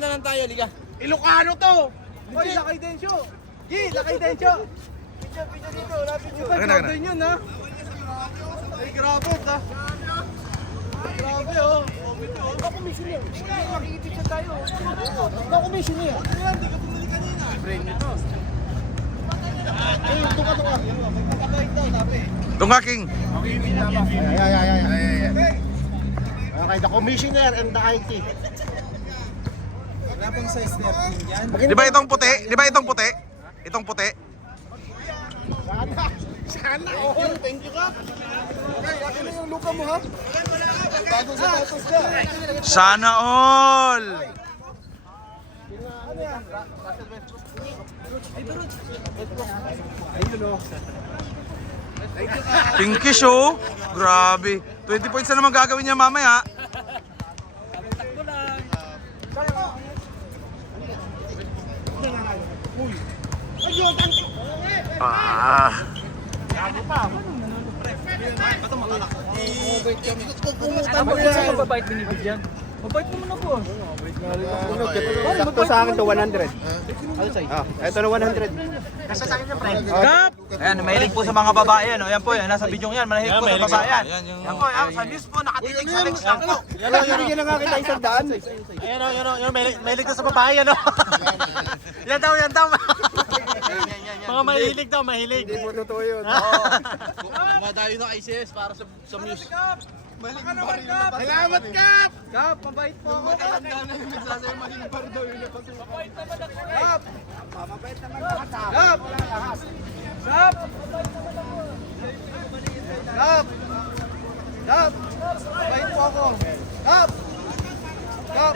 na lang tayo, liga. Ilocano to! Hoy, lakay Densyo! Gi, lakay Densyo! Picture dito, wala picture. Jordan yun ha! Ay, grabe ha! Grabe oh! Commission yan. Makikipicture tayo. Commission yan. Hindi ka tumuli kanina! Brain nito. Ay, tunga! May pagkakait daw, sabi. Tunga King. Okay, the commissioner and the IT. Wala pang size 13 yan. Di ba itong puti? Di ba itong puti? Itong puti? Sana all! Thank you ka! Okay, akin na yung luka mo ha. Bago sa patos ka. Sana all! Ano yan? Ayun o. Pinkish oh. Grabe. 20 points na naman gagawin niya mamaya. Ah. Pumutan mo yan! Mababait binibigyan. Mabait naman ako. Sakto sa akin to 100. Ano sa'yo? Ito na 100. Nasa sa akin yung friend. Kap! Ayan, mahilig po sa mga babae yan. Ayan po, yan, nasa video yan. Mahilig po sa babae yan. Yan po, sa news po, nakatitig sa next lang po. Bigyan na nga kita isang daan. Ayan o, mahilig na sa babae, ano? Yan daw. Mga mahilig daw, mahilig. Hindi mo totoo yun. Madayo ng ICS para sa news. Salamat Kap! Kap, mabait po ako. Kap! Mabait naman ako. Kap! Kap! Kap! Kap! Mabait po ako. Kap! Kap!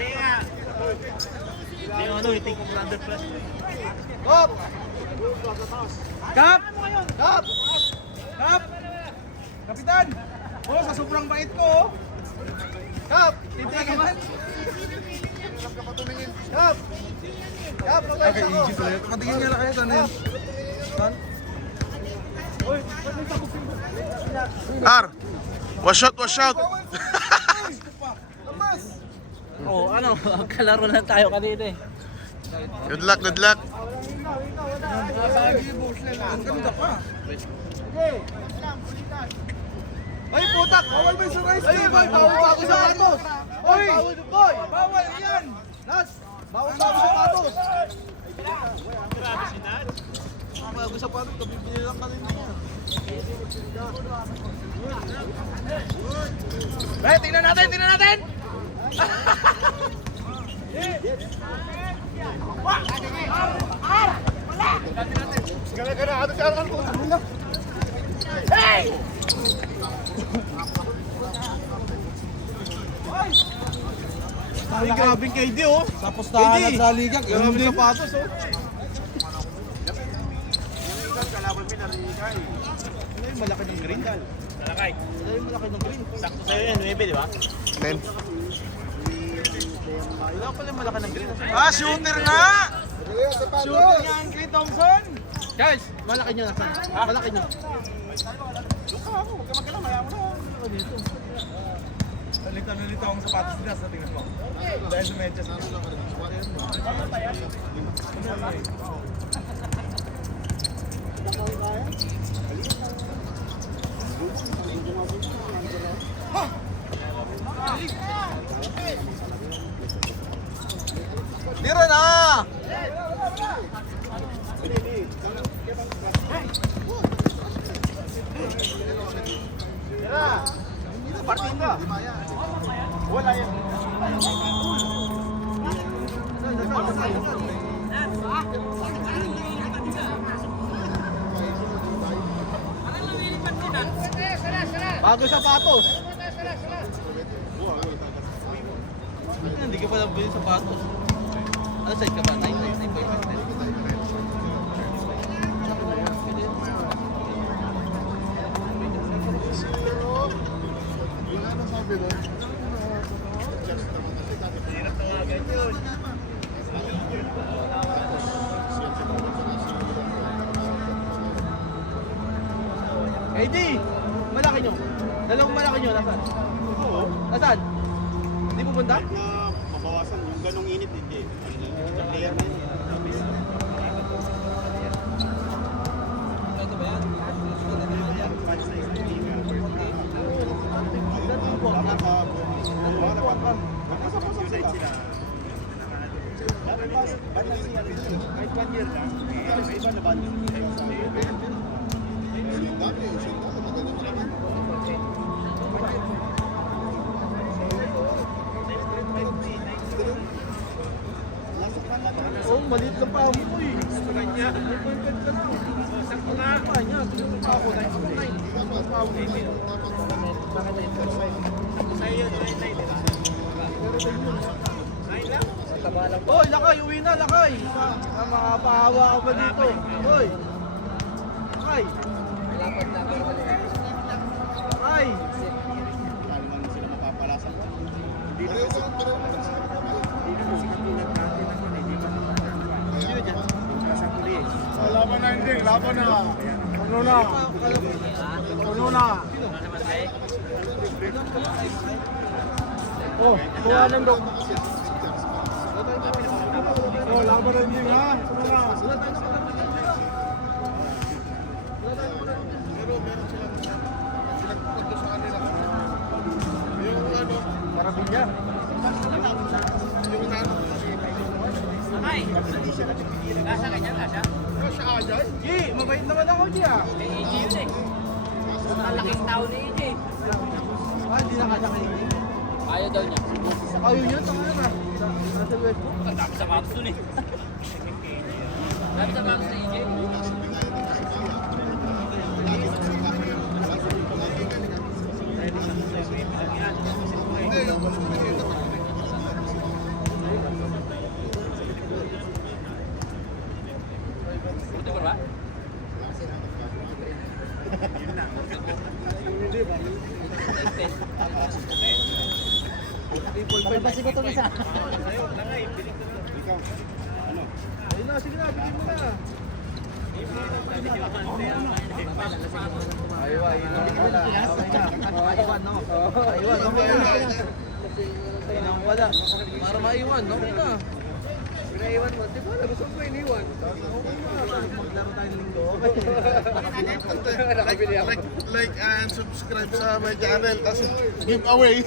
Yung ano, iting kong under plus. Kap! Kap! Kap! Kap! Kapitan! Oh, sa sobrang bait ko oh! Kap! Hindi naman! Kap! Kap, mabait ako. Katingin nga lang kayo, sana yun? Ar! Wash out! Oo, ano, kalaro lang tayo kanina eh. Good luck. Ang ganda pa! Ay, putak! Bawal ba yung sunrise Ay, boy! Bawal pa ako sa patos! Oy! Boy! Bawal yan! Nas! Bawal ba ako sa patos? Bago sa patos, kabibili lang kanina yan. Eh, tingnan natin! Gara-gara, ano siya ang putak mo na? Ay, grabing KD oh! Sa pustahan at sa liga, Grabing sapatos oh! Ano yung malaki ng green? Malakay. Ano yung malaki ng green? Sakto sa'yo yan, 9, di ba? Wala pala yung malaki ng green. Ah, shooter nga! Shooter yan kay Thompson! Guys, malaki nyo nasan? Malaki nyo. Luka ako, huwag ka magkala, maya mo na. Ano dito? Nalito akong sapatos nila sa tingnan mo. Dahil sa medyas nila. Tira na! Parting ka. Wala yan. Bago sapatos. Hindi ka pala bili sapatos. Ano side ka ba? 9.9. KD! Malaki nyo. Dalawang malaki nyo. Nasaan? Oo. Nasaan? Hindi pupunta? Na mabawasan yung ganong init Oh, maliit lang pa mo eh. Sa kanya. Sakto na. Kanya, sinunod pa ako. 9. Oy, lakay, uwi na, lakay. Makapahawa ka ba dito? Oy. Lakay. Lakay. Laban na hindi, laban na. Ano na? Ano na? Oh, kuha ng dok. Oh, laban na hindi ha. Ano na? Marabilla. Gi, mabait naman ako, Gi ah. Malaking tao ni EJ. Ah, hindi na kaya kayo. Ayaw daw niya. Ayaw niya, tanga na. Nasa West Coast. Ang dami sa box dun eh. Dami sa box ni EJ. Buti ba? Ayun na, sige na, bigyan mo na. Aywan, ayun na pala. Okay na. Aywan, no? Aywan, okay na. Ayun na pala. Para maiwan, okay na. Pinaiwan mo, di ba? Gusto ko iniwan. Maglaro tayong linggo. Nakabili ako. Like and subscribe sa my channel. Tapos giveaway.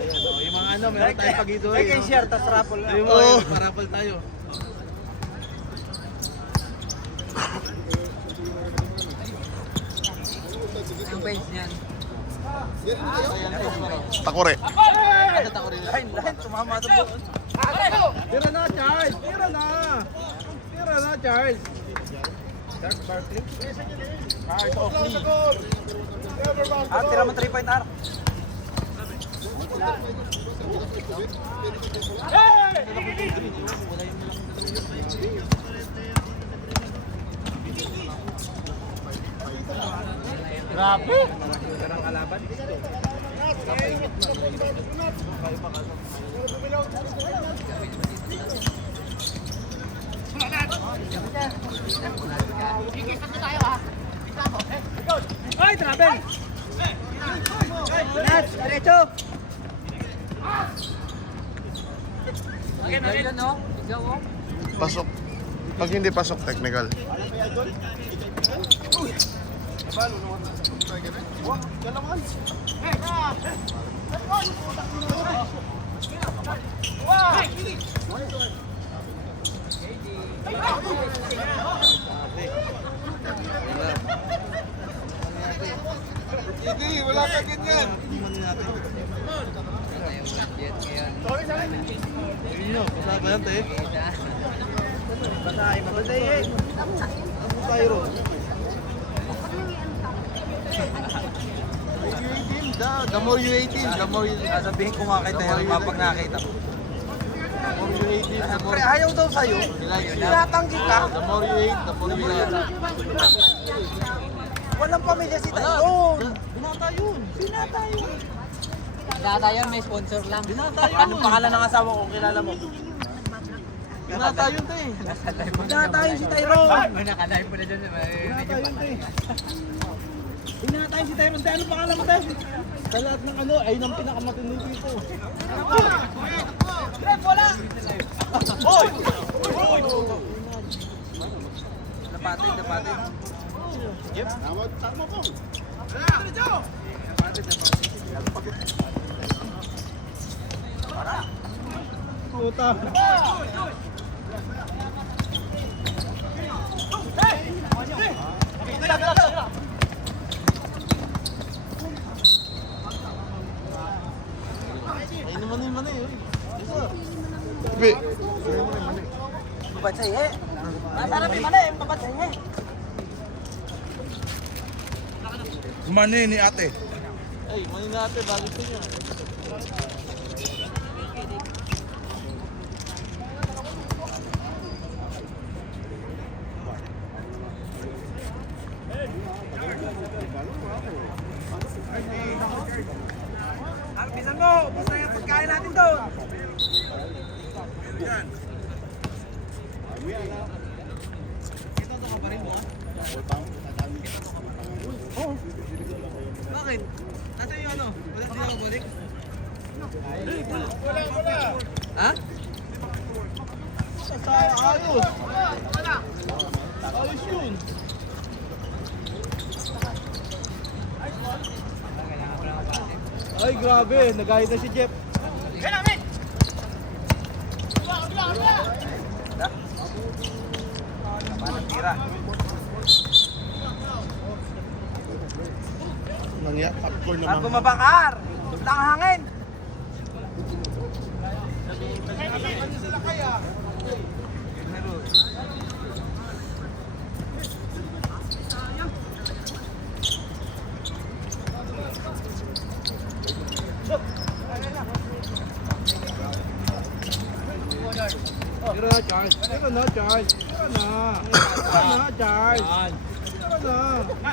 Ayan, yung mga ano, meron tayong pag-giveaway. Like and share, tas raffle lang. Ayun mo, ayun, parapal tayo. Ang bench niyan. Takore. Line, tumama ito po. Tira na, Charles! Tira na! Tira na, Charles! Charles Barkley? Charles Oakley. Tira mo 3 point R. Grabe. Karang kalaban. Ay, travel! Nats, diretso! Again, again, no? Ikaw, oh. Pasok. Pag hindi pasok, technical. Hindi, wala ka ganyan. Ayun nyo, kasama yan, te. Batay, mabatay eh. Ang tayo ro. The more you 18, the more you... Sabihin ko nga kay Tayo, mapag nakita ko. The more you 18, the more... Pre, ayaw daw sa'yo. Tinatanggi ka. The more you 8, the more you learn. Walang pamilya si Tayo. Binata yun. Binata yun. Data yan, may sponsor lang. Binata yun. Anong pangalan ng asawa ko? Kilala mo? Binata yun, te. Binata yun si Tyrone. May nakalive mo na dyan. Binata yun, te. Binata yun si Tyron. Te, ano pangalan mo, te? Sa lahat ng ano, ayun ang pinakamatindi dito. Napatid, napatid. Puta. Ay naman yung mani. Babat sa ihe. Masarap yung mana eh, babat sa ihe. Mani ni ate. Ay, mani natin, bagay sa inyo. Bisan mo, ubos na yung pagkain natin doon. Bakit? Nasaan yung ano? Wala din ako balik? Ha? Ayos. Ayos yun. Ay, grabe. Nagahit na si Jeff. Tira. Nangya, popcorn At bumabakar! Wala kang hangin! Tira na, Charles. Tira na, Charles. Tira na. Tira na, Charles. Tira na.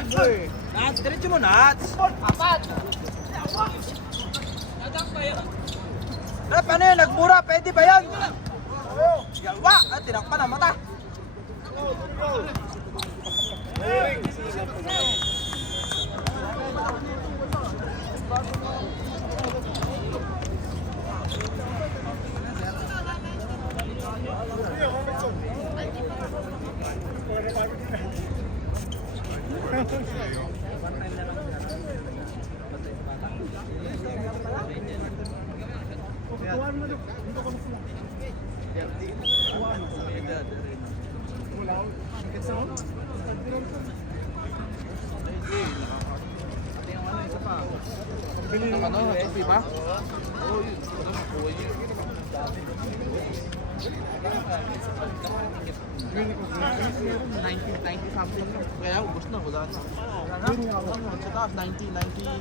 Boy. Nats, diretso mo, Nats! Rep, ano yun? Nagmura, pwede ba yan? Yawa! At tinakpan ang mata! Ano, happy ba? Something. Kaya ubos na, wala na. Sa taas, 90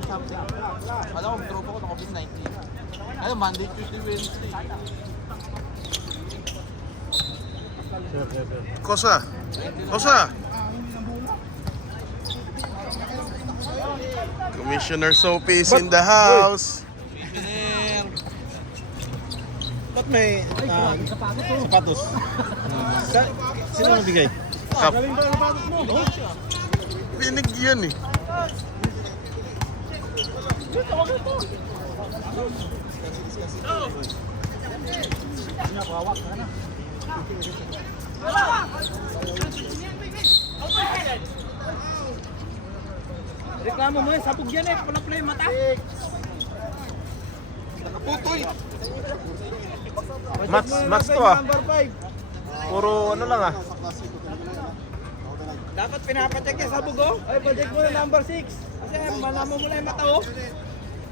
something. Alam ko, drop ako, nakapin 90. Ano, Monday, Tuesday, Wednesday. Kosa! Kosa! Commissioner Sophie is in the house. Ba't may sapatos? Sino nabigay? Kap. Galing ba ang sapatos mo? No? Binigyan eh. Reklamo mo yan, sabog yan eh, pula-pula yung mata! Nakaputoy. Mats to ah. Number 5. Puro ano lang ah. Dapat pinapacheck yan, sabog oh! Ay, project mo na number 6. Kasi malamo mo lang yung mata oh!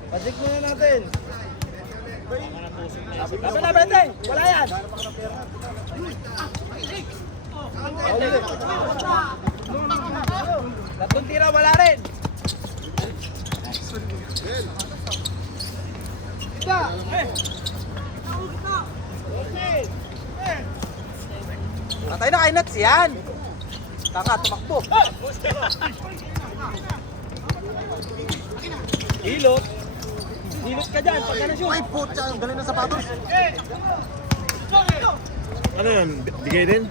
Project mo na natin. Sabi na, Bente! Wala yan! Tatlong tira, wala rin! Patay na kay Nats yan! Taka, tumakbo! Hilot! Hilot ka dyan, pagka na-shoot! Ay putya, ang galing ng sapatos. Ano yan? Bigay din?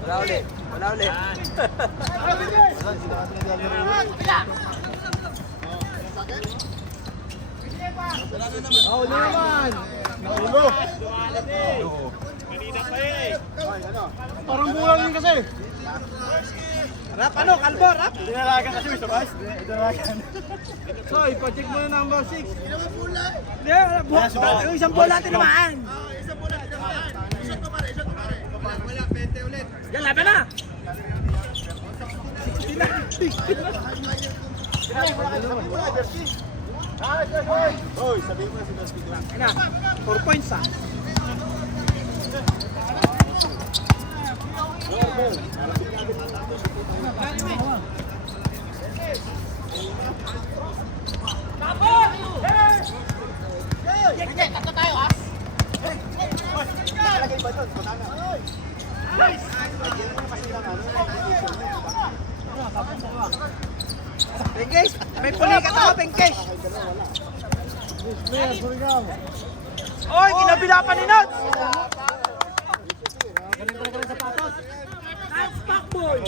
Wala ulit. Wala ulit. Oh, ano naman? Ulo. Parang bulang din kasi. Rap ano? Kalbo, rap. Dinalagan kasi Mr. Vice. Dinalagan. So, ipacheck mo na number 6. Hindi, yung isang bola natin naman. Yan, laban na. 60 na. Hoy, sabihin mo na si Dusty Grant. Ano? 4 points ah. Pengkes, may pulikat ako, Pengkes. Oy, kinabila pa ni Nods. Nice back boy.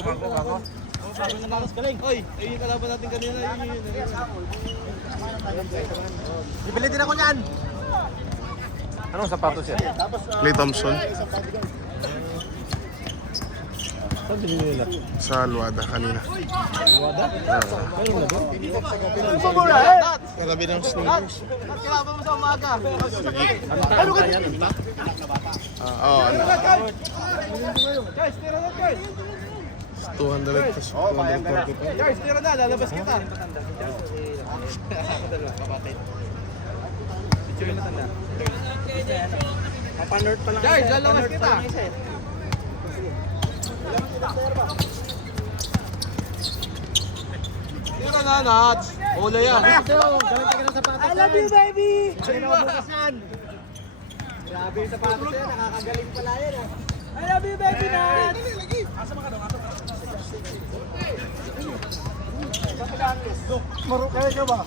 Oy, ayun yung kalaban natin kanina. Yun. Bibili din ako niyan. Anong sapatos yan? Clay Thompson. Sa Alwada kanina. Katabi ng sneakers. Kailangan mo sa umaga. Ano ka yan? Oo, ano? Guys, tira na guys. 200 plus 240 pa. Guys, tira na. Lalabas kita. Papanort pa lang. Guys, lalabas kita. Tira na, Nats. Bola yan. I love you, baby. Grabe yung sapatos yan. Nakakagaling pala yan. I love you, baby, Nat. Marukay ka ba?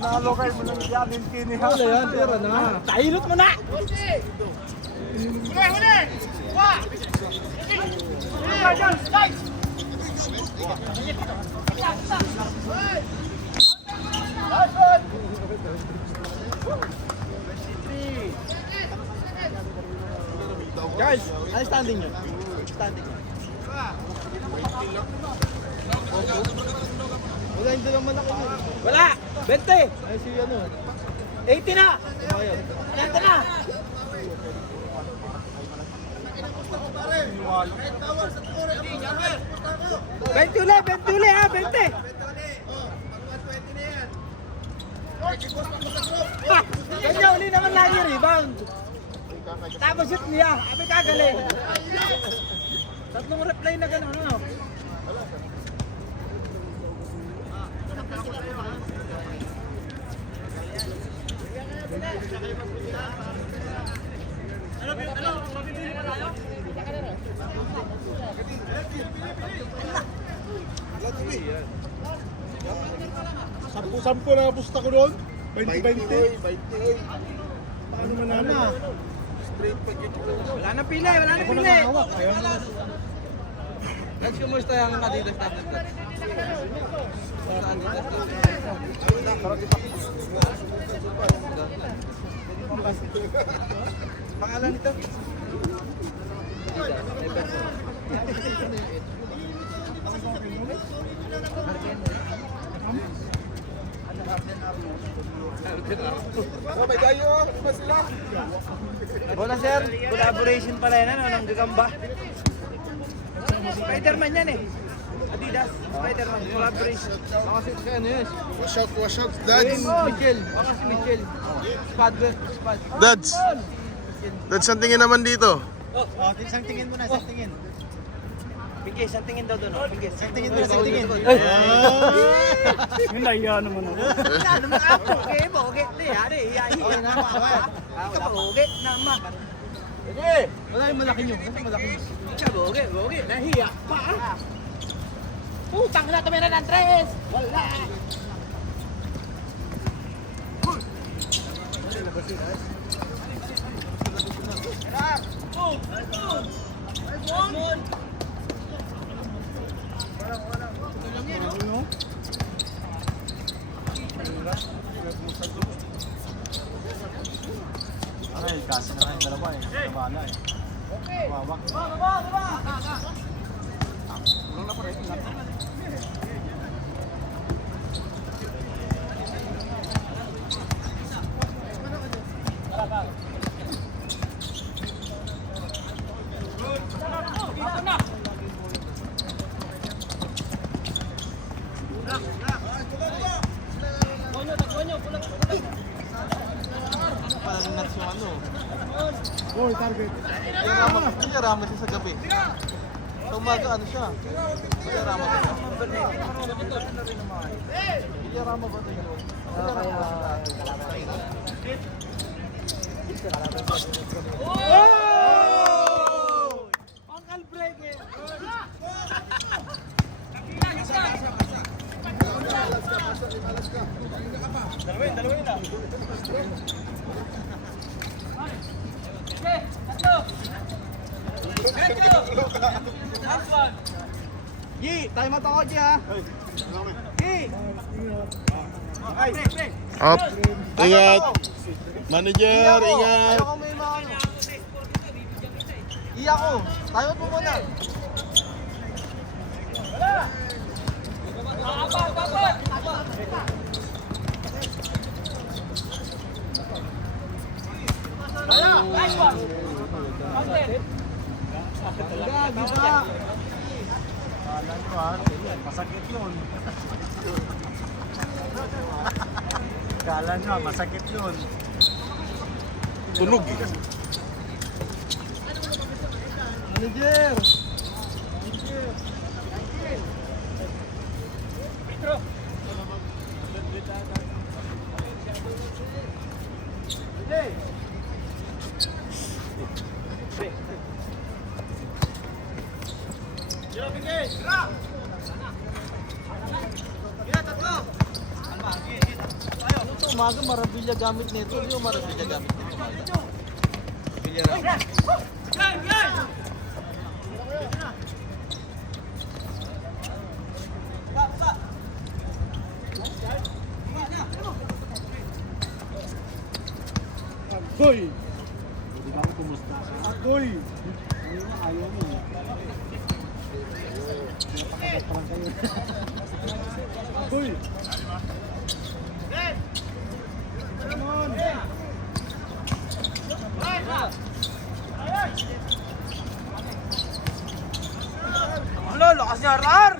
Nalokay mo ng yamin kini ha. Bola yan, tira na. Tahilot mo na. Guys, ano standing nyo? Standing nyo. Wala, hindi lang malaki nyo. Wala. 20. Ay, si ano. 80 na. Ayun. 80 na. Bente uli ha, 20. Kanya uli naman lagi rebound. Tapos shoot niya, abi kagaling. Tatlong replay na gano'n, ano? Sampu na pusta ko doon. 20-20. Paano manana? Wala na pili, wala na pili. Guys, kumusta yung Adidas natin? Pangalan nito? Bola sir, collaboration pala yan, ano, ng gagamba. Spider-Man yan eh. Adidas, Spider-Man, collaboration. Ako kasi ano yun? Wash out, dads. Mitchell. Ako si Mitchell. Spad. Dads. Dads, ang tingin naman dito. Oh, isang tingin mo na, isang tingin. Pingkis, ang tingin daw doon, oh. Pingkis. Isang tingin mo na, isang tingin. Hinaya naman ako. Hinaya naman ako. Okay, okay. Hindi, hiyayi. Okay na, okay. Ikaw, okay naman. Wala yung malaki nyo. Ano malaki nyo? Ikaw, okay. Nahiya pa. Putang na, tumira ng tres. Wala. Ay, kasi na yung dalawa eh. Nabala eh. Wawak. Parang nuts yung ano. Boy, target. Yarama siya sa gabi. Sa umaga ano siya? Yarama siya. Yarama ba ito yun? Uncle break eh. Gi, time out ako, Gi, ha? Gi! Up. Ingat. Manager, ingat. Ayaw ko may mga ano. Iya ko. Tayo mo muna. Kala nyo ah, masakit yun. Kala nyo ah, masakit yun. Tunog. Manager! Umaga marabilya gamit nito, hindi yung marabilya gamit nito. Marabilya lang. Agoy! Hindi ka kumusta? Agoy! Ayaw mo. Napakagat pa lang kayo. Agoy! Come on! Ano, lakas niya, Rar!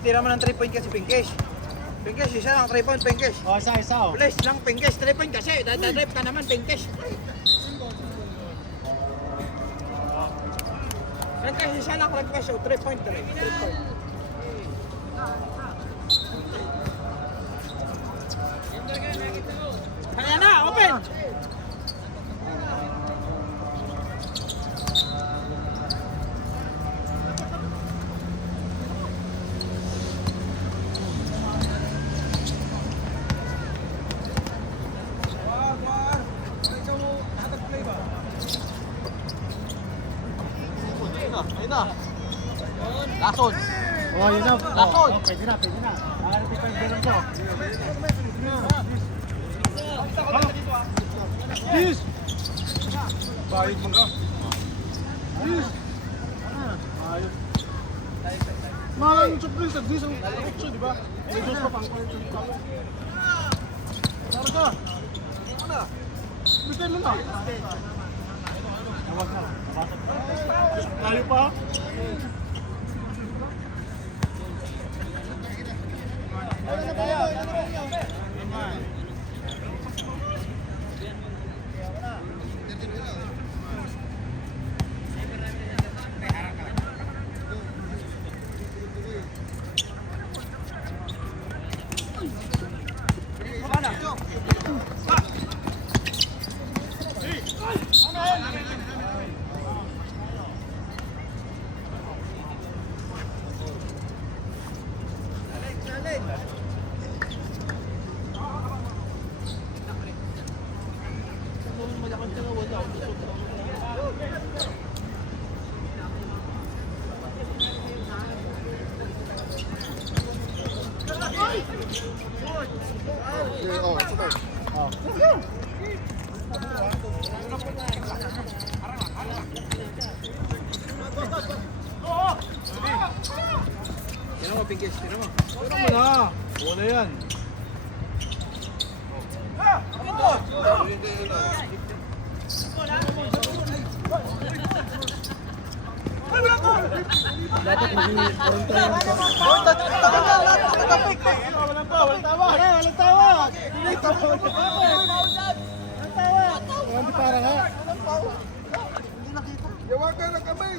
Tira mo ng 3 point kasi Pinkish. Pinkish, isa lang 3 point Pinkish. O, isa oh. Please lang Pinkish, 3 point kasi. Dadrive ka naman Pinkish. Pinkish, isa lang request. 3 point talaga. 3 point. Kaya na, open! Ayun na. Lason. Oh, yun na. Lakon. Oh, pwede na, pwede na. RT5 ganun ko. Please! Bayad mo ka. Please! Ayos. Mahal yung surprise at least ang action, di ba? May Diyos pa pang question pa. Tara ka! Bistay mo na! Tawag na. Tayo pa. Tira mo, Pinkis. Tira mo. Tira mo na. Wala yan. Walang tawa. Walang tawa. Walang para nga. Yawakan na kami.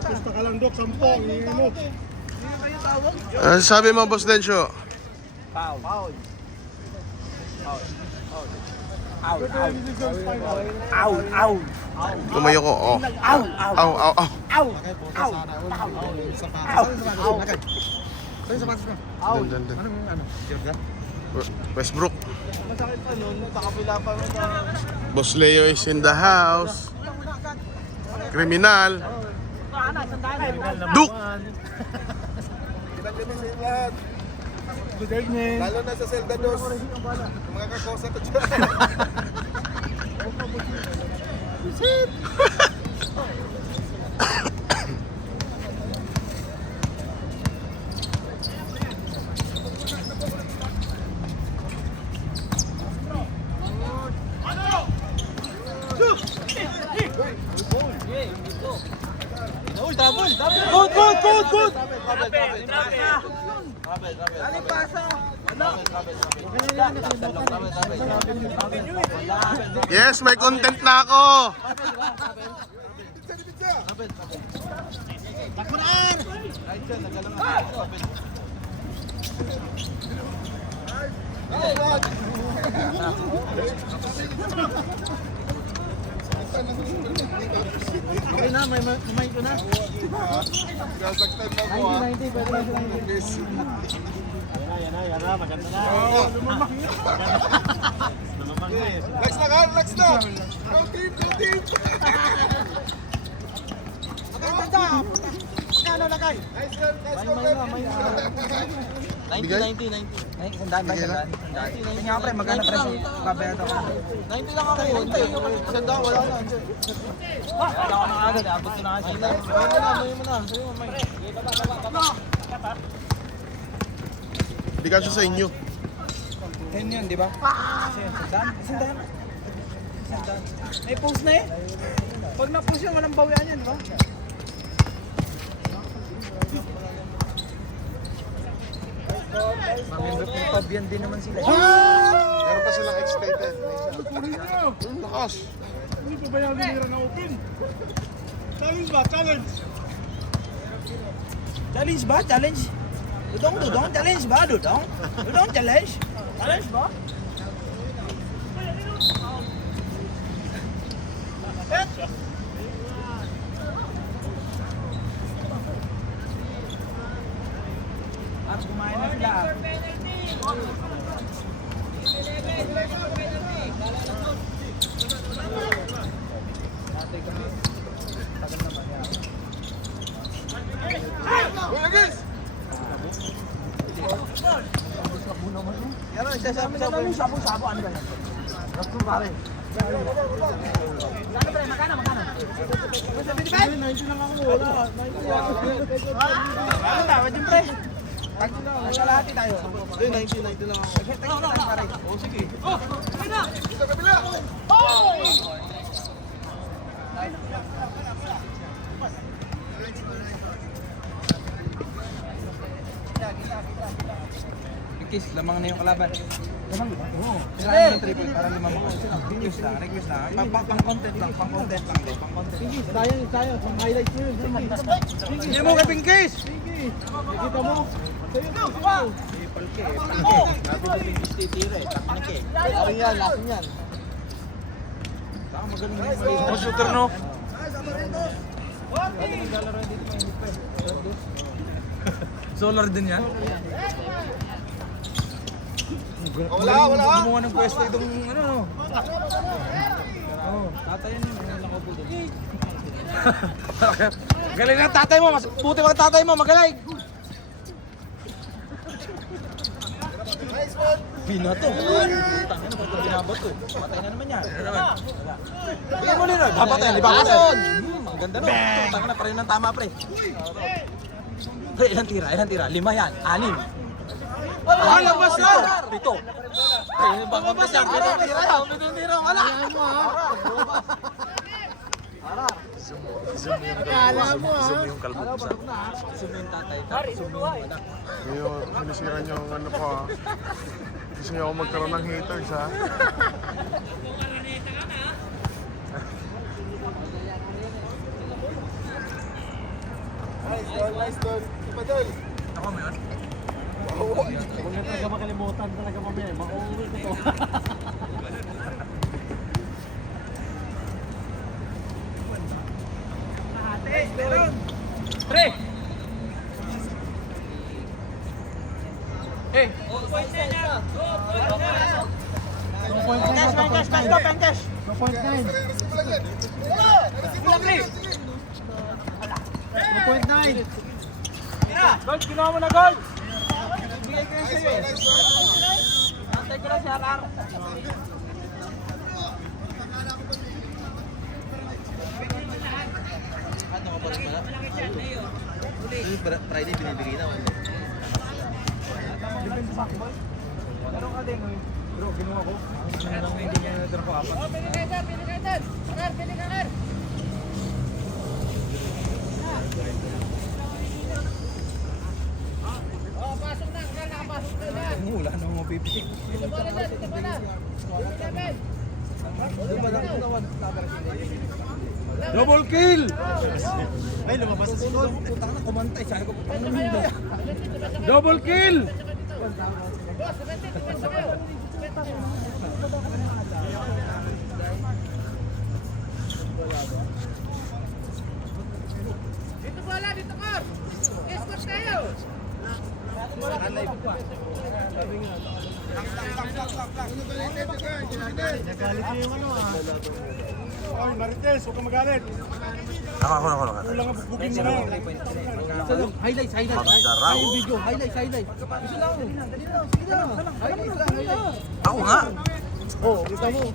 Gusto ka lang, Dok. 10. Hingin mo. Sabi mo, Boss Dencio? Lumayo ko, oh. Dun. Westbrook. Masakit pa nun. Nakapila pa rin. Boss Leo is in the house. Kriminal. Duke. Good evening. Lalo na sa Zelda 2. Mga kakosa ko dyan. Good! Yes, may content na ako. Okay na, may ko na. Gasagtan na ko ha. 90, pwede na sila 90. Yes. Yan na, maganda na. Lumamang na. Lumamang na eh. Lex na ka, Lex na. Go team, go team. Magkano na kay? Nice one, May na. 90. Sandaan ba? Sandaan. Tingnan nga pre, magkano presyo? Babayad ako. 90 lang ako. 90. Sandaan, wala na. Wala ko na agad. Abot ko na kasi. Sabi mo na. Hindi ka siya sa inyo. 10 yun, di ba? Sandaan. May post na eh. Pag na-post yan, walang bawian yan, di ba? Mamimbrot ng pabyan din naman sila. Meron pa silang X-rated. Lakas. Hindi pa ba yung binira na open? Challenge ba? Challenge! Challenge ba? Challenge? Dudong, challenge ba? Dudong, challenge? Challenge ba? At kumain na sila. Yan o, isasabi. Sabo, ano ba yan? Rastro pare. Magkano? 90 lang ako. Wala. 90 ako. Ano tawad yung pre? Magkalahati tayo. 90 lang ako. Oh, sige. Kiss, lamang na yung kalaban. Lamang ba? Oo. Kailangan yung triple para limang ako. Request lang. Pang-content lang. Pang-content. Tayo. Pang highlights mo yun. Hindi mo kay Pinkis! Nakikita mo? Lasin yan. Saka magaling na yung shooter no? Solar din yan? Wala. Gumawa ng pwesto itong ano no? Oo, tatayan yun. Ano lang ako po doon. Galing na tatay mo. Mas buti mga tatay mo. Magaling. Binato. Putang ina, ba't binabato? Patay na naman yan. Bigyan mo nila. Papatay, di ba? Ang ganda no. Putang ina, pareho ng tama, pre. Pre, ilang tira? 5 yan. 6. Labas na! 7. Pre, baka ba siya? Tira. Wala. Zoom yung kalbo ko sa. Zoom yung tatay. Tapos zoom yung anak. Ngayon, sinisira niyo ang ano ko ha. Gusto niyo ako magkaroon ng haters ha. Nice goal. Ipadol. Ako mo yun? Huwag na talaga makalimutan talaga mamaya. Mauwi ko to. Gold, ginawa mo na gold! Friday binibigay na. Meron ka din, bro, ginawa ko. Ano lang hindi niya na-drop ako apat. Wala na mga pipitik. Double kill! Ay, lumabas na si Gold. Putang na, kumantay. Sabi ko, Double kill! Nagalit niyo yung ano ah. Ay, Marites, huwag ka magalit. Ako. Kulang ang bukbugin mo na yun. Highlights. Magdaraw. Yung video, highlights. Gusto lang. Sige lang. Highlights lang. Ako nga. Oh, kita mo.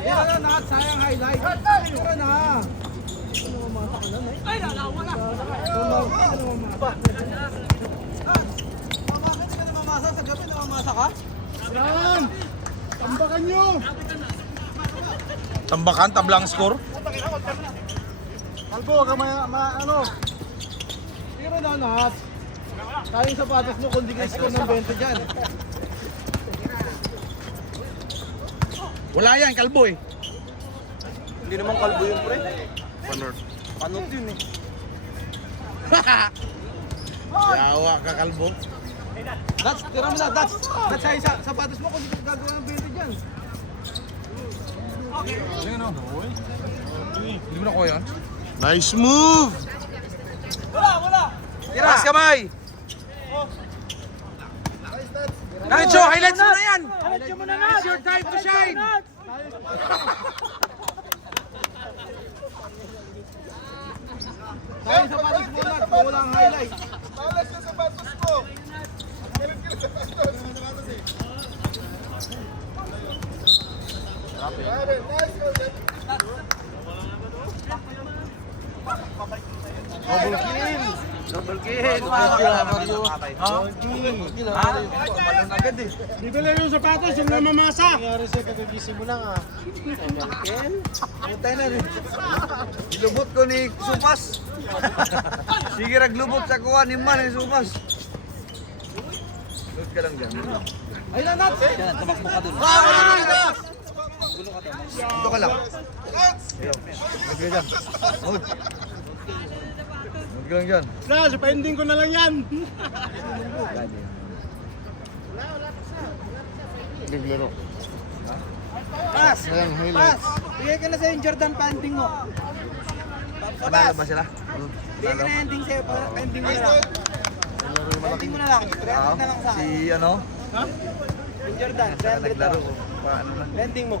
Tira na, Nat. Sayang highlight. Tira na. Ay, wala. Bakit ka namamasa sa gabi? Namamasa ka? Yan! Tambakan nyo! Tambakan, tablang score. Kalbo, huwag ka ano. Tira na, Nat. Tayong sapatos mo kung di ka score ng 20 dyan. wala yan, kalbo eh. Hindi naman kalbo yung pre. Panor. Panot yun eh. Yawa ka kalbo. Dats, tira mo na, Dats. Dats, sa sapatos mo kung di ka gagawa ng 20 dyan. Hindi mo na ko yan. Nice move! Tiras kamay! Diretso, highlights mo na yan! It's your time to shine! Tayong sapatos mo, Nat. Kung walang highlight. Malas na sapatos mo. Nice goal. Double kill! Malon agad eh. Dito lang yung sapatos, yung namamasa. Nangyari sa'yo, kagagising mo lang ah. Putay na rin. Ilubot ko ni Supas. Sige raglubot sa kuha ni Man ni Supas. Load ka lang dyan. Ayun na, Nat. Yan, tumakbo ka dun. Dito ka lang. Lagay dyan. Load. Load ka lang dyan. Flash, pa-ending ko na lang yan. Naglaro. Pass. Ayan, highlights. Bigay ka na sa yung Jordan panting mo. Panalo ba sila? Bigay ka na ending sa'yo. Ending mo na lang. Ending mo na lang. 300 na lang sa akin. Si ano? Yung Jordan, 300 Naglaro lang. ko. Paano na? Ending mo.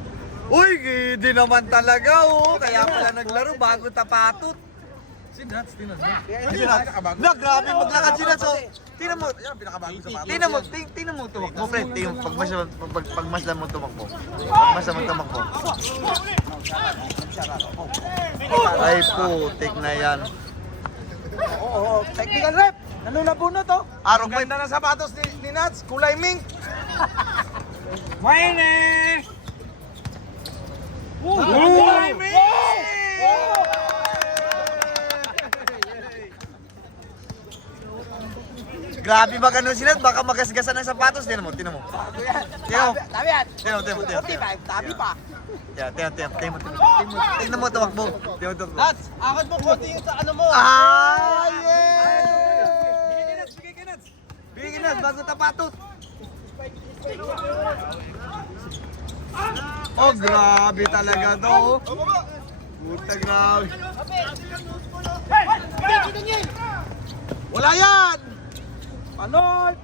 Uy, hindi naman talaga oh. Kaya pala naglaro bago tapatot. Si Nats, tinan mo. Na, grabe maglakad si Nats oh. Tingnan mo, Yan, pinakabago sa pato. tingnan mo tumakbo, friend. Tingnan mo, pagmasdan mo tumakbo. Pagmasdan mo tumakbo. Ay, putik na yan. Oo, technical rep. Nanulabo na to. Arong may Ganda na sapatos ni Nats, kulay mink. Wayne! Kulay mink! grabe ba ganun sila? Baka magasgasan ng sapatos. Tingnan mo, tingnan mo. Tingnan mo. Tabi yan. Tingnan mo. Tabi pa. Yan, tingnan mo tumakbo. Tingnan mo tumakbo. Nats, akad mo konti yung sa ano mo. Ah, yeah! Bigay kay Nats. Bigyan na, bago tapatot. Oh, grabe talaga to. Puta, grabe. Wala yan! Panot!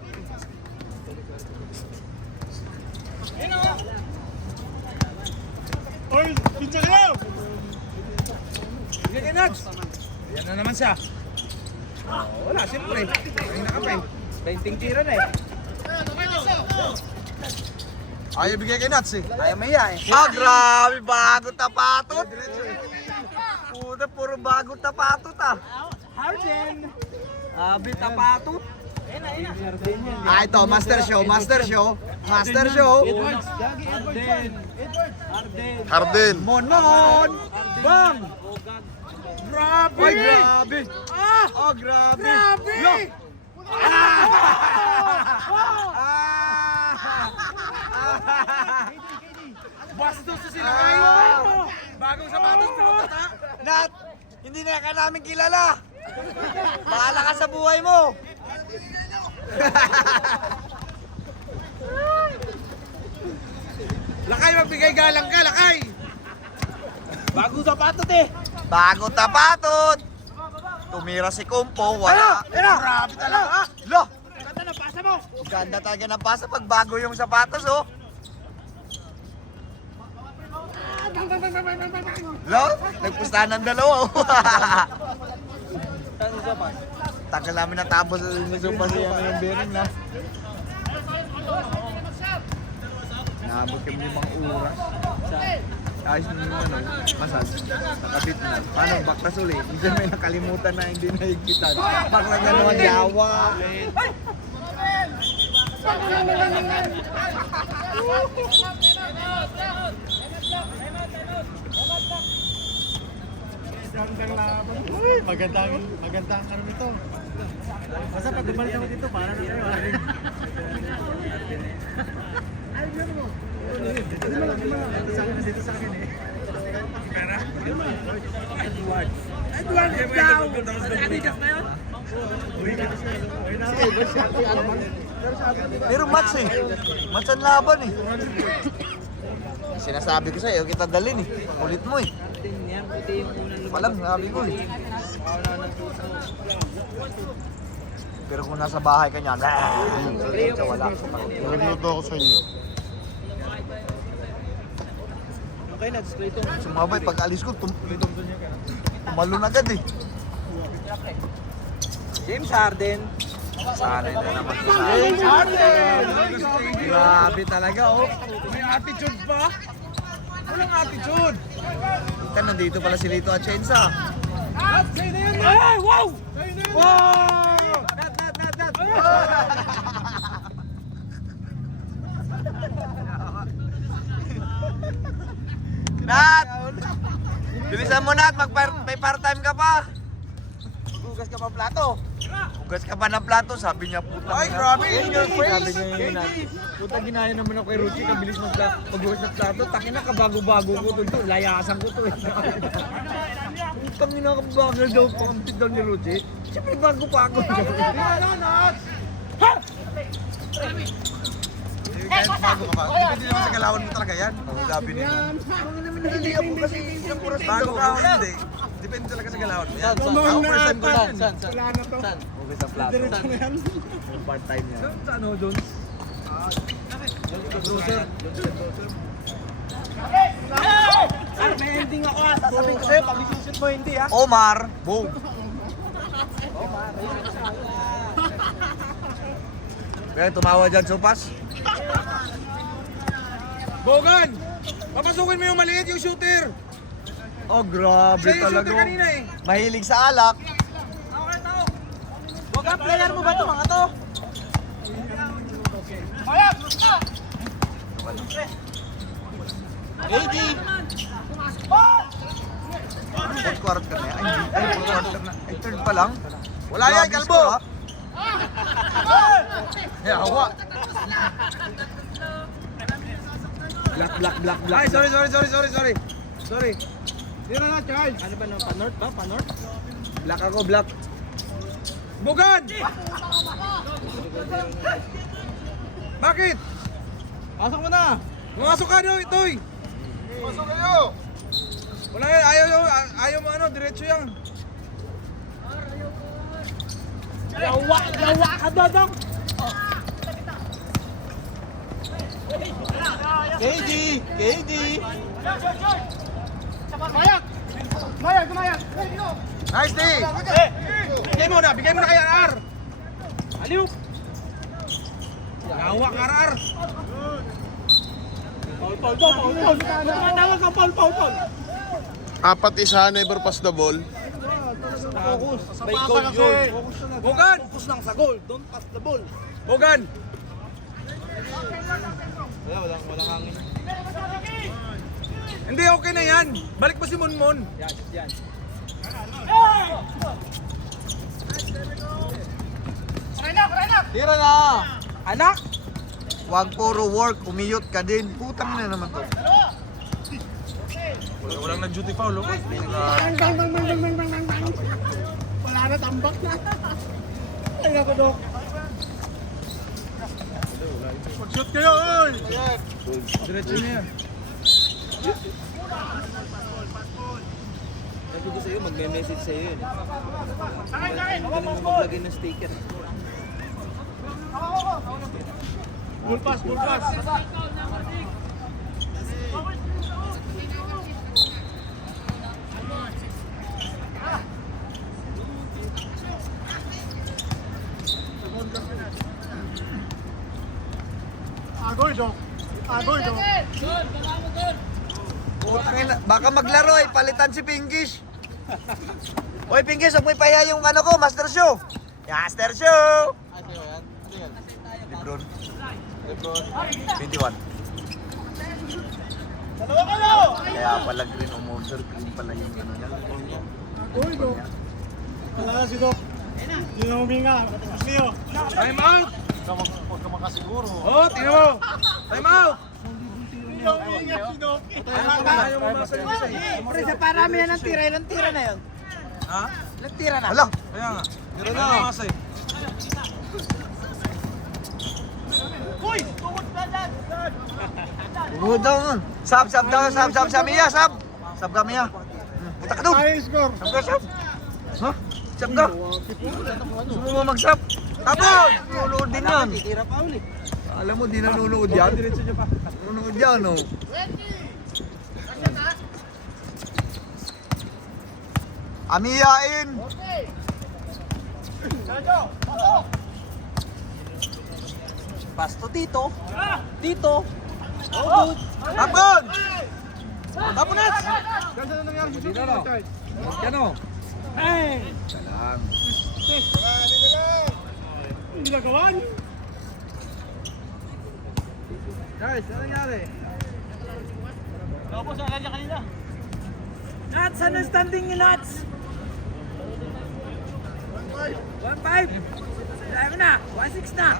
Oy, pincha ka lang! Bigay kay Nats. Yan na naman siya. Wala, siyempre. Ay nakapay. 20 tira na eh. Ayaw bigay kay Nats eh. Ayaw may eh. Ah, grabe, bago tapatot. Puta, puro bago tapatot ah. Harden! Grabe, tapatot. Ah, ito, Master Show. Harden. Monon! Bang! Grabe! Ay, grabe! Oh, grabe! Grabe! Bastos na sila ngayon! Bagong sapatos po, tata! Nat! Hindi na ka namin kilala! Bahala ka sa buhay mo! Lakay, magbigay galang ka, Lakay! Bagong sapatos eh! Bago tapatot! Tumira si Kumpo, wala. Grabe talaga! Lo! Ganda na, pasa mo! Ganda talaga ng pasa pag bago yung sapatos, oh. Lo, nagpustahan ng dalawa, oh. Tagal namin natapos sa sopa siya ng bearing na. Naabot kami 5 oras. Ayos na yung ano, massage. Nakabit na. Paano, baklas ulit. Minsan may nakalimutan na hindi nahigpitan. Bakla gano'n, yawa. Uy, magandang ano nito. Basta pag bumalik ako dito, para na kayo. Ay, gano'n mo. Dito sa akin eh. Edward daw! Adidas na yun? Pero match eh. Match ang laban eh. Sinasabi ko sa'yo, kita dalhin eh. Ulit mo eh. Palang, sabi ko eh. Pero kung nasa bahay ka niyan, wala. Nagluto ako sa inyo. Okay, Nats, play Sumabay, pag alis ko, tumalon agad eh. James Harden. Sanay na naman ko sa James Harden! Grabe talaga oh. May attitude pa? Walang attitude! Kita, nandito pala si Lito Atienza. Nats, sa'yo na yan! Ay, wow! Wow! Nat! Bilisan mo Nat, may part-time ka pa. Hugas ka pa plato. Hugas ka pa ng plato, sabi niya puta. Ay, grabe! In your face! Puta, ginaya naman ako kay Ruchi, kabilis maghugas ng plato. Takin na, kabago-bago ko to. Layasan ko to eh. Putang ina, kabagal daw, pakampit daw ni Ruchi. Siyempre, bago pa ako. Kahit bago ka pa, depende naman sa galawan mo talaga yan. Sabi niya. Hindi ako kasi ilang oras Bago ka o hindi. Depende talaga sa galawan mo. Yan, ako person ko yan. Wala na to. Hugas ng plato. Yung part-time niya. Sa ano, Jones? May ending ako ah. Sasabihin ko sa'yo, pag isushoot mo hindi ah. Omar. Boom. Kaya tumawa dyan, Sopas. Bogan! Papasukin mo yung maliit, yung shooter! Oh, grabe Siya yung talaga. shooter kanina eh. Mahilig sa alak. Bogan, player mo ba ito mga to? Fourth quarter na yan. Ay, fourth quarter na. Ay, third pa lang. Wala yan, kalbo. Hawa. Black. Ay, sorry. Sorry. Ano ba nung pa-north ba? Pa-north? Black ako, black. Bogan! Bakit? Pasok mo na! Pumasok ka nyo, Itoy! Pasok kayo! Wala yan, ayaw mo ano, diretso yan. Yawa ka dodong! KD! Nice day. Bigay mo na kay RR! Aliw! Yawa ka, RR! Tawag ka, Paul! Apat isa, never pass the ball. May goal yun! Bogan! Focus lang sa goal, don't pass the ball! Bogan! Walang hangin. Hindi, okay na yan. Balik mo si Monmon. Yan. Tira na. Anak. Wag puro work, umiyot ka din. Putang na naman to. Walang nag-duty foul, oh. Wala na, tambak na! Ay, ako, Dok! Mag-shoot kayo, oy! Diretso na yan. Sabi ko sa'yo, magme-message sa'yo yun. Galing mo maglagay ng sticker. Bull pass! Agoy, Dok! Putang ina, baka maglaro eh, palitan si Pinkish. Oy Pinkish, huwag mo ipahiya yung ano ko, Master Show. Master Show! Lebron. 21. Kaya pala green umorder, green pala yung ano niya. Agoy, Dok! Wala na si Dok! Hindi na huminga! Matapos niyo! Time out! Huwag ka makasiguro! Oh, tingnan mo! Time out! Hindi na huminga si Dok! Ayaw mo mga salita sa'yo. Pre, sa parami yan ng tira. Ilang tira na yun? Ha? Ilang tira na? Hala, Kaya nga. Meron na kasi. bugod daw nun. Sab daw, sab Mia, sab. Sab ka Mia. Punta ka doon. Ay, score! Sab ka, sab. Ha? Sab ka. Gusto mo mag-sab? Tapos! Nanonood din yan. Tira pa ulit. Alam mo, di nanonood yan. Nanonood yan, oh. Amiyain! Pasto dito. Dito. Tapon! Tapunas! Dito no. Yan o. Salang. Hindi nagawan! Guys, ano nangyari? Tapos, ang kanya kanina! Nuts, ano standing yung nuts? 1-5. Dami na. 1-6 na.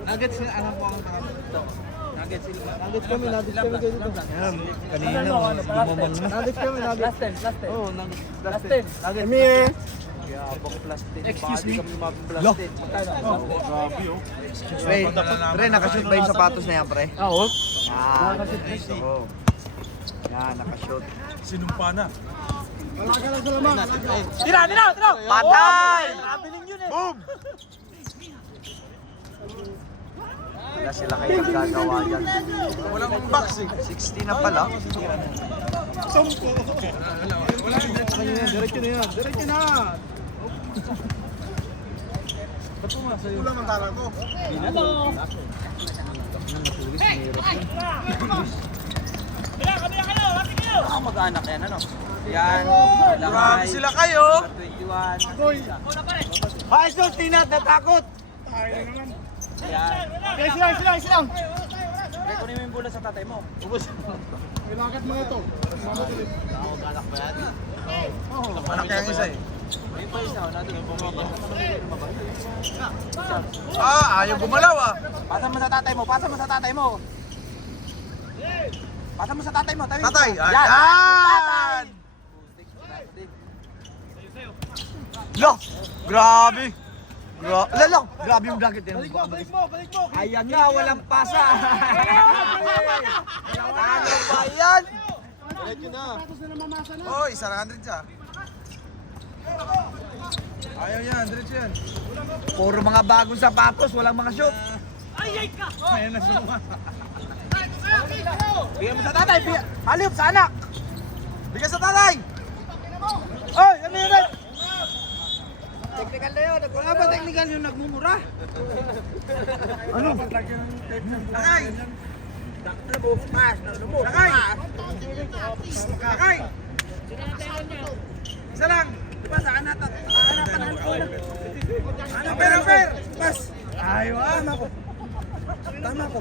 Nuggets sila, alam ko ang ito. Nuggets sila. Nuggets kami dito. Kanina, lumamang na. Nuggets kami. Last 10. Oo, nuggets. Last 10. Nuggets. Kaya abang plus 10. Excuse me? Kami mabang plus 10. Magkano? Pre, pre, nakashoot ba yung sapatos na yan, pre? Oo. Yan, nice. Oo. Yan, nakashoot. Sinumpa na. Tira! Patay! Kabiling yun eh. Boom! Wala sila kayong gagawa dyan. Walang box eh. 60 na pala. Diretso na yan. Diretso na. Kulang ang tala ko. Mag-anak yan, ano? Yan. Grabe sila kayo! 21. Ayos ko, Tinat, natakot. Yan. Silang! Kaya kunin mo yung bola sa tatay mo. Kailangan mo ito. Anak kaya yung isa eh. May pa isa, natin yung bumaba. Ayaw gumalaw ah. Pasa mo sa tatay mo, pasa mo sa tatay mo. Pasa mo sa tatay mo, tabi. Tatay, Yan. ayan! Lo! Grabe! Lalo! Grabe yung dagat yan. Ayan na, walang pasa. Ano ba yan? Diretso na. Oh, isa na 100 siya. Ayaw yan, diretso yan. Puro mga bagong sapatos, walang mga shoot. Bigyan mo sa tatay, paliyop sa anak. Bigyan sa tatay! Oy, ano yun? Technical na yun. Wala ba technical yung nagmumura? Tatay! Kakay! Isa lang. Diba sa anak ko. Ano, per. Pas. Ay, tama ko.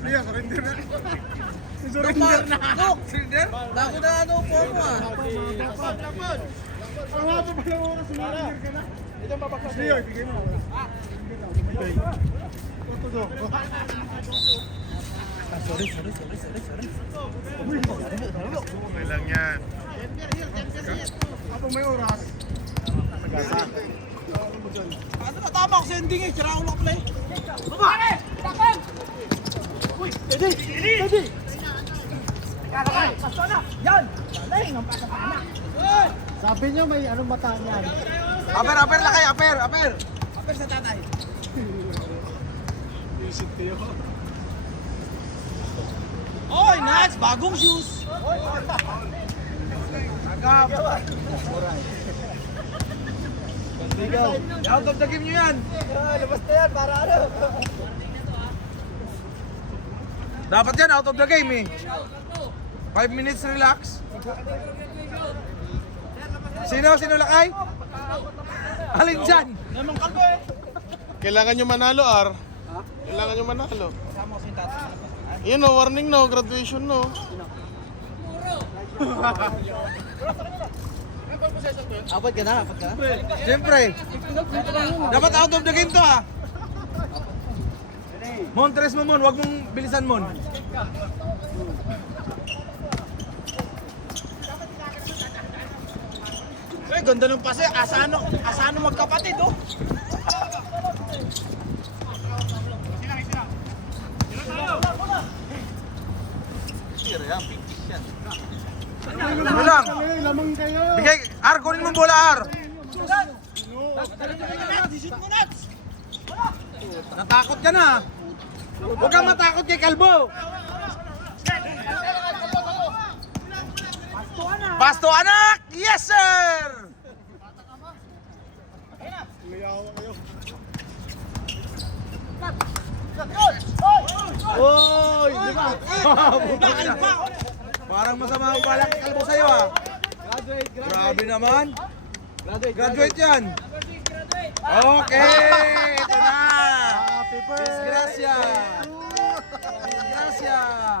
Siya, surrender na. Surrender na. Surrender? Dako na ano po mo ah. Ang haba pa lang oras, surrender ka na. Ito babaklas. Siya, ibigay mo. Ibigay. Ito do. Okay lang yan. Kapag may oras. Ano na tama ko sa ending eh. Sira ko lang play. Sabi niyo may anong mata niyan. Aper lakay, aper! Kapag sa tatay. Visit kayo. Oy, Nats! Bagong shoes! Out of the game nyo yan! Labas na yan, para ano? Dapat yan, out of the game eh. 5 minutes relax. Sino lakay? Alin dyan? Kailangan nyo manalo, Ar. Kailangan nyo manalo. Yan no, warning no, graduation no. Apat ka na. Siyempre. Dapat out of the game to ah. Mon, tres mo Mon, wag mong bilisan Mon. Ay, ganda ng pase. Asano magkapatid oh. Ano lang? Lamang kayo. Bigay, Ar, kunin mo bola Ar. Natakot ka na. Huwag kang matakot kay Kalbo. Basto anak! Yes sir! Oy, di ba? Parang masama ang balak kay Kalbo sa'yo ah. Grabe naman. Graduate yan. Okay, ito na. Happy birthday! Disgrasya. Disgrasya.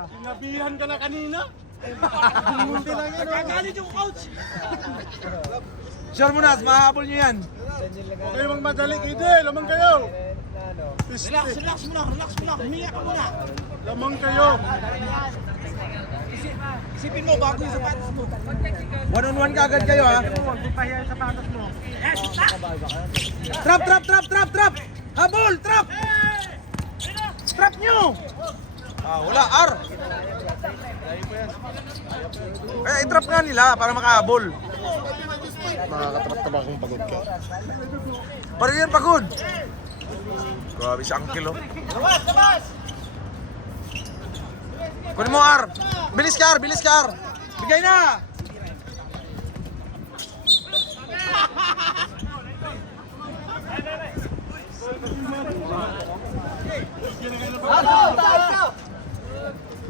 Sinabihan ka na kanina. Munti lang yun. Nagagalit yung coach. Sure Munas, mahabol nyo yan. Huwag kayo magmadali, Ide. Lamang kayo. Relax muna. Humiyak ka muna. Lamang kayo. Isipin mo bago yung sapatos mo. One-on-one ka agad kayo ha. Huwag mo pahiya yung sapatos mo. Trap! Habol! Trap! Trap nyo! Wala, R! Eh, i-drop nga nila para makahabol. Nakakatrap ka ba kung pagod ka? Parin yan pagod. Grabe si Uncle, oh. Kunin mo, Ar. Bilis ka, Ar. Bilis ka, Ar. Bigay na.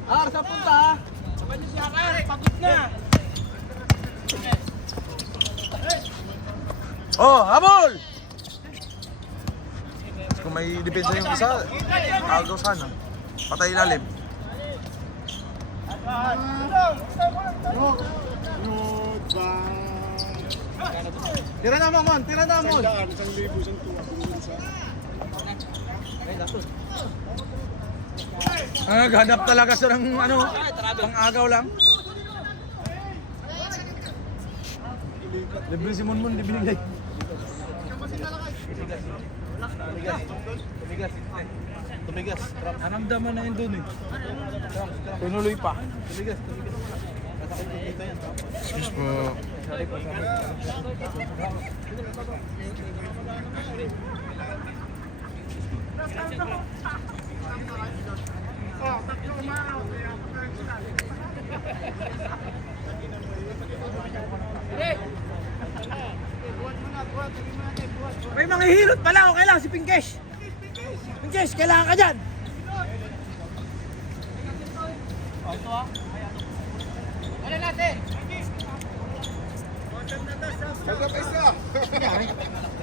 Ar, sa punta ha? Oh, habol! Kung may depensa yung isa, agaw sana. Patay ilalim. Tira na Mon, tira na Mon. Naghanap talaga siya ng ano, pang-agaw lang. Libre si Monmon, di binigay. Tumigas. Anamdaman na yun dun eh. Tunuloy pa. Excuse mo. May mga hilot pala, okay lang si Pinkesh. Pinkesh, kailangan ka dyan.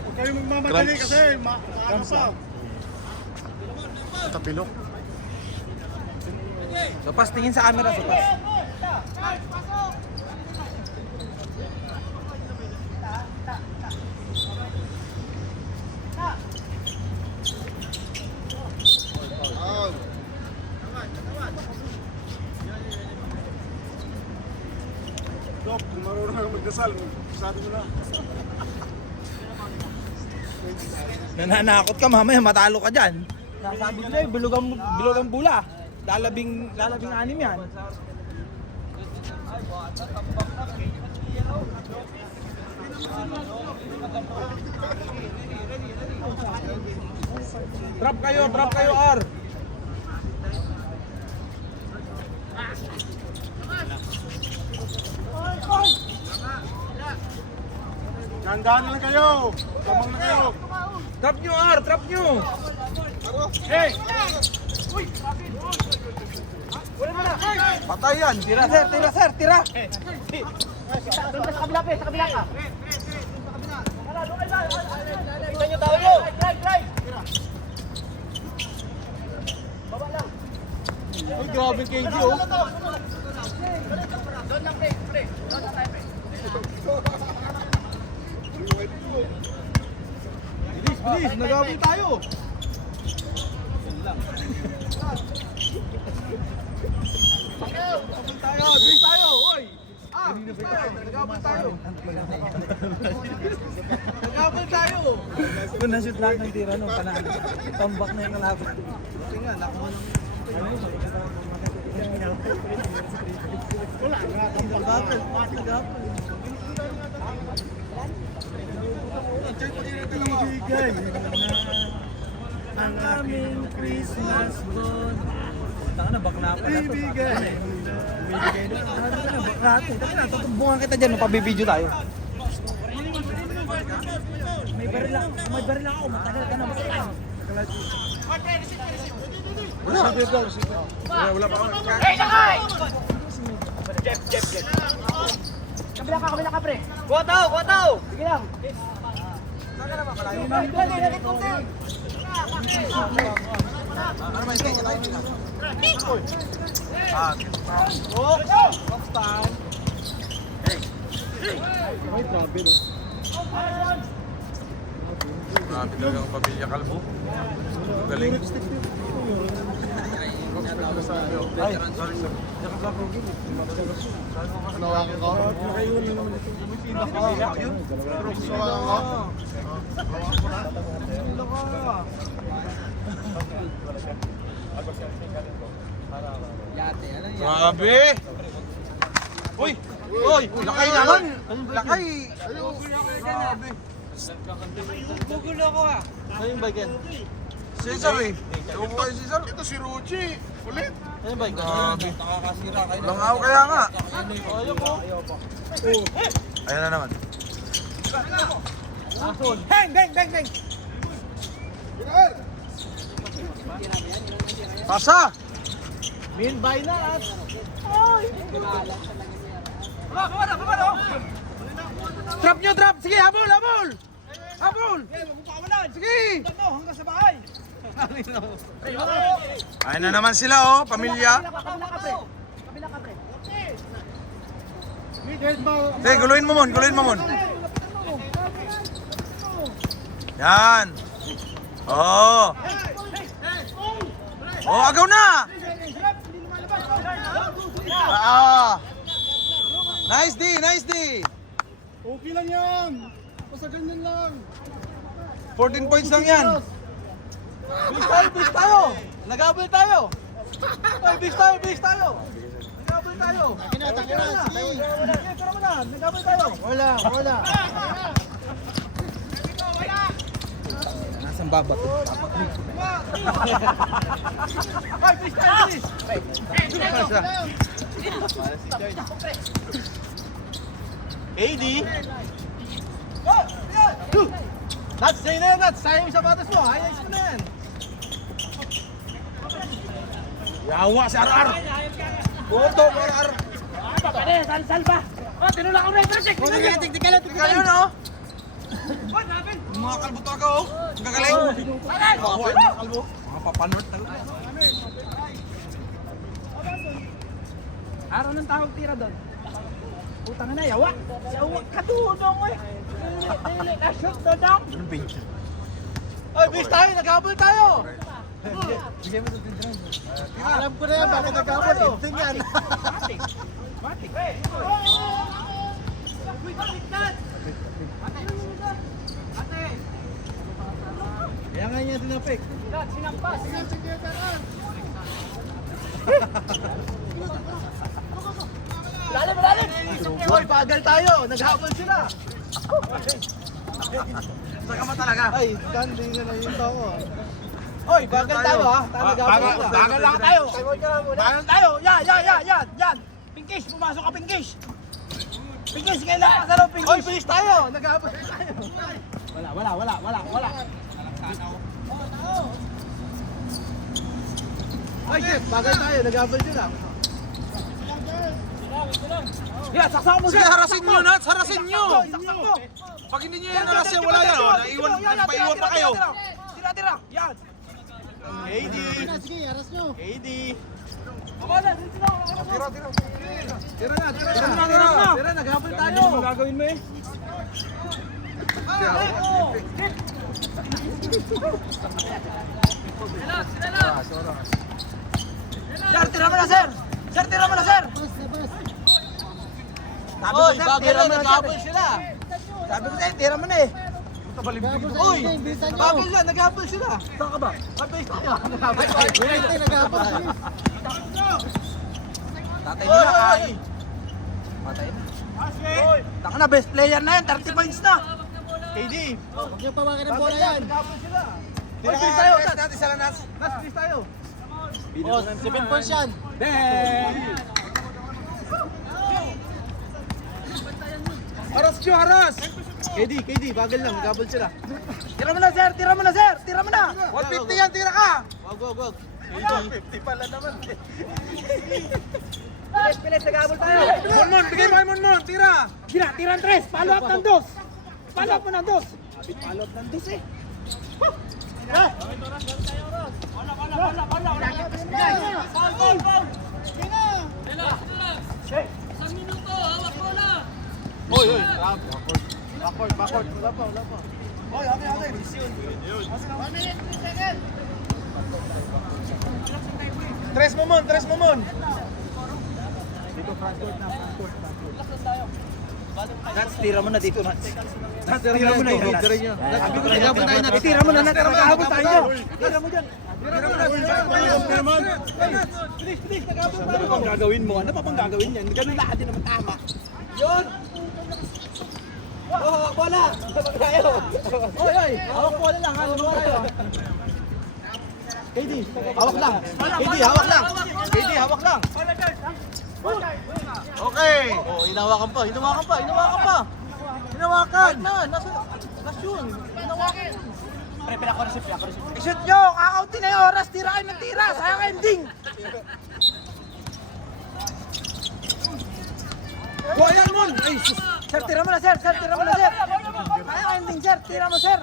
Huwag kayong magmamadali kasi maano pa. Tapilok. Sopas, tingin sa camera, Sopas. Dok, kung marunong kang magdasal, sabi mo na. Nananakot ka mamaya, matalo ka dyan. Nasabi ko na eh, bilugang bula. Lalabing anim yan. Trap kayo, R. Gandaan na lang kayo. Tamang na kayo. Trap nyo, R, trap nyo. Patay yan. Tira, sir, tira. Ay, grabe KG oh. Bilis, nagabol tayo. Bilis tayo, oy. Nagabol tayo. Nagabol tayo. Kung na-shoot lahat ng tira, no, panalo. Tambak na yung kalaban. Kasi nga, nakuha ng... Wala nga. Nagabol. Ibigay ang aming Christmas bon. Taka na, bakla pa na. Ibigay. Ibigay na. Taka na, bakla ito. Taka na, tutumbungan kita dyan. Mapabibideo tayo. May baril lang ako. Matagal ka na. Wala pa ako. Jeff. Kabila ka, pre. Kuha tao. Sige lang. Grabe talagang pamilya kalbo. Galing. Ay, sorry. Nawakan ka. Yate, ano yan? Grabe! Uy! Uy! Lakay naman! Lakay! Gugulo ako ah. Ano yung bike yan? Cesar eh! Ewan ko kay Cesar. Ito si Ruchi. Ulit. Ano yung bike? Grabe! Nakakasira kayo. Langaw kaya nga! Ayaw ko. Ayan na naman. Bang, bang, bang, bang. Pasa! Min by na at. Drop nyo, drop! Sige, habol, habol! Habol! Sige! Hanggang sa bahay! Ayan na naman sila oh, pamilya. Sige, guluhin mo mon, guluhin mo mon. Yan. Oh. Oh, agaw na. Ah. Nice D, nice D. Okay lang yan. Basta ganyan lang. 14 points lang yan. Bis tayo! Nag-abol tayo! Ay, bis tayo! Nag-abol tayo! Tira mo na! Nag-abol tayo! Wala! Nasaan baba? Ay, bis tayo! AD! Nats, sa'yo na yan, Nats! Sayang yung sapatos mo! Ayos mo na yan! Yawa si RR. Boto, RR. Tingnan yun oh. Mga kalbo to ako oh. Ang gagaling. Mga kalbo. Mga papanort talaga. Araw ng tawag tira doon. Utang na, yawa. Yawa, katulong eh. Dili na shoot doon daw. Ay, bis tayo! Nag-abol tayo! Alam ko na yan, bakit nag-abol? Ito yan! Kaya nga niya tinapik. Malalim! Hoy, bagal tayo! Nag-habol sila! Saka mo talaga. Ay, kandi na lang yung tao ah. Hoy, bagal tayo ha. Bagal lang tayo. Bagal tayo. Yan. Pinkish, pumasok ka Pinkish. Pinkish, kailangan sa loob Hoy, Pinkish. bilis tayo! Nag-habol tayo! Wala. Ay, shit! Bagal tayo! Nag-habol sila! Yan, saksak mo Sige, harasin nyo Nats, harasin nyo. Saksak mo. Pag hindi nyo yan harasin, wala yan oh. Naiwan pa kayo. Tira. Yan. KD! Sige, aras nyo! KD! Tira. Tira, nag-habol tayo! Gagawin mo eh. Sir, tira mo na, sir! Sir, tira mo na, sir! Hoy, bagal na nag-habol sila! Sabi ko sa'yo, tira mo na eh. Uy! Bagal na, nag-habol sila! Saan ka ba? Ay, bilis tayo! Nag-habol tayo! Tatay Hoy! nila, Hoy! Patay na. Taka na, best player na yan, 30 points na. KD! Huwag niyo pawakin ang bola yan. Nag-habol sila! Hoy, bilis tayo! Natin sila Nats. Nats, bilis tayo! Oh, 7 points yan! Haras nyo, haras. KD, bagal lang, nag-habol sila! Tira mo na, sir! Tira mo na, sir! Tira mo na! 150 yan, tira ka. Wag! KD! 50 pala naman. Pilis, nag-abol tayo! Mon, bigay mo kay Mon, tira. Tira ang 3! Follow up ng 2! Follow up mo ng 2! Follow up ng 2 eh! Hoy! Backward! Wala pa! Oy, okay. Tres mo mon. Nats, tira mo na dito, Nats. Nats, tira mo na yan, Nats. Tira nyo. Sabi ko, nag-abol tayo, Nats. Tira mo na, Nats. Nag-abol tayo. Tira mo dyan. Ano pang gagawin mo? Ano pa pang gagawin yan? Ganun lahat din naman tama. Yun! Oh, bola! Tayo! Oy! Hawak bola lang, ha? Lumang tayo. KD, hawak lang. KD, hawak lang. KD, hawak lang. Okay. Oh, hinawakan pa. Hinawakan pa. Hinawakan pa. Hinawakan. Nasa yun. Hinawakan. Pre, pinaka-receive. I-shoot nyo! Kakaunti na yung oras! Tira kayo ng tira! Sayang ending! Oh, ayan mo! Ay, sus! Sir, tira mo na sir! Sir, tira mo na sir! Sayang ending sir! Tira mo sir!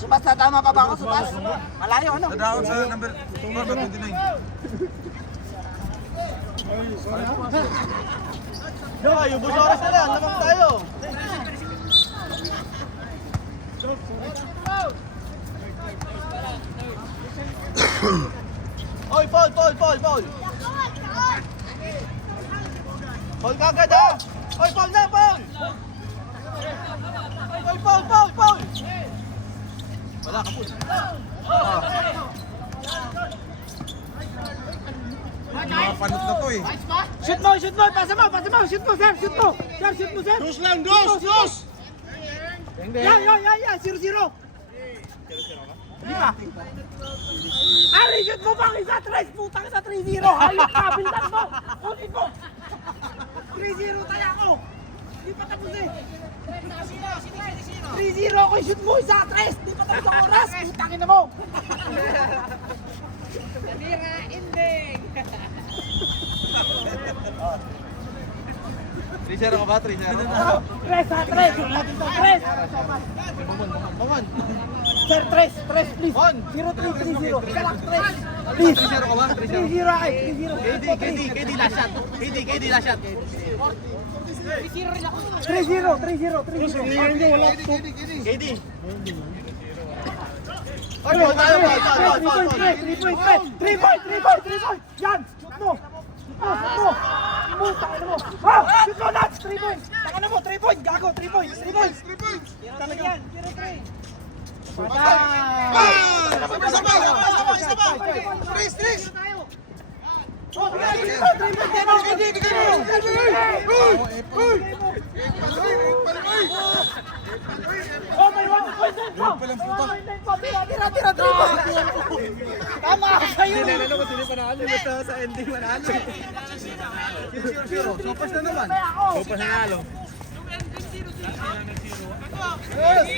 Subas, tama pa ba ako? Subas? Malayo ano? Nadawag sa number 29. Yo, ubos oras na lang. Lamang tayo. Oy, Paul. Paul kagad ha. Oy, Paul na, Paul. Oy, Paul. Wala ka, Paul. Mga panot na to eh. Shoot mo! Pasa mo! Shoot mo sir! Shoot mo! Sir, shoot mo sir! Dos lang, dos! Yan! 0-0! Di ba? Ari, shoot mo pang isa! 3! Putang isa 3-0! Hayop ka! Bintan mo! Ulit mo! 3-0 tayo ako! Di pa tapos eh! 3-0 ako! Shoot mo isa! 3! Di pa tapos ang oras! Putangin na mo! Nadira! Ending! 3-0 ka ba? 3-0? 3 ha! 3! Shoot natin to! 3! Bangon! Sir, 3 please! 0-3, 3-0! Isa lang 3! Please! 3-0 ka ba? 3-0. 3-0 ay! 3-0! KD last shot. KD last shot. 3-0! KD. Oy, Paul tayo, Paul. 3 point! Yan! Shoot mo! Puta ka mo! Ah! Shoot mo, Nats! 3 points! Taka na mo, 3 points! Gago, 3 points! Talaga yan! 0-3! Patay! Sabay! Tris! Oh, 3 points! Oh, may 1 point din po! Tira! 3 points! Tama ka sa'yo! Ano ko sila panalo? Basta sa ending manalo. 0-0. Sopas na naman. Sopas na nalo.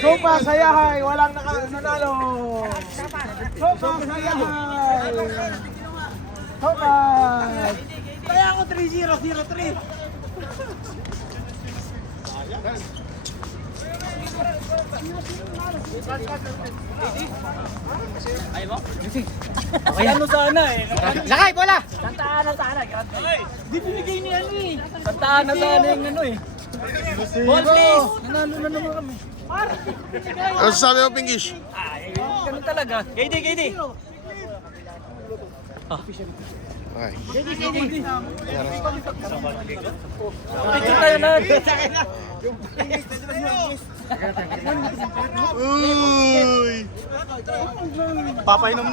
Sopa sayahay, walang nanalo. Sopa sayahay. Sopa. Kaya ako 3-0, 0-3. Okay, ano sana eh. Lakay, bola. Santaan na sana. Di binigay ni ano eh. Santaan na sana yung ano eh. Ball please. Nanalo na naman kami. Ano sabi mo, Pinkish? Ganun talaga. KD. Okay. Picture tayo na. Uy! Papainom na.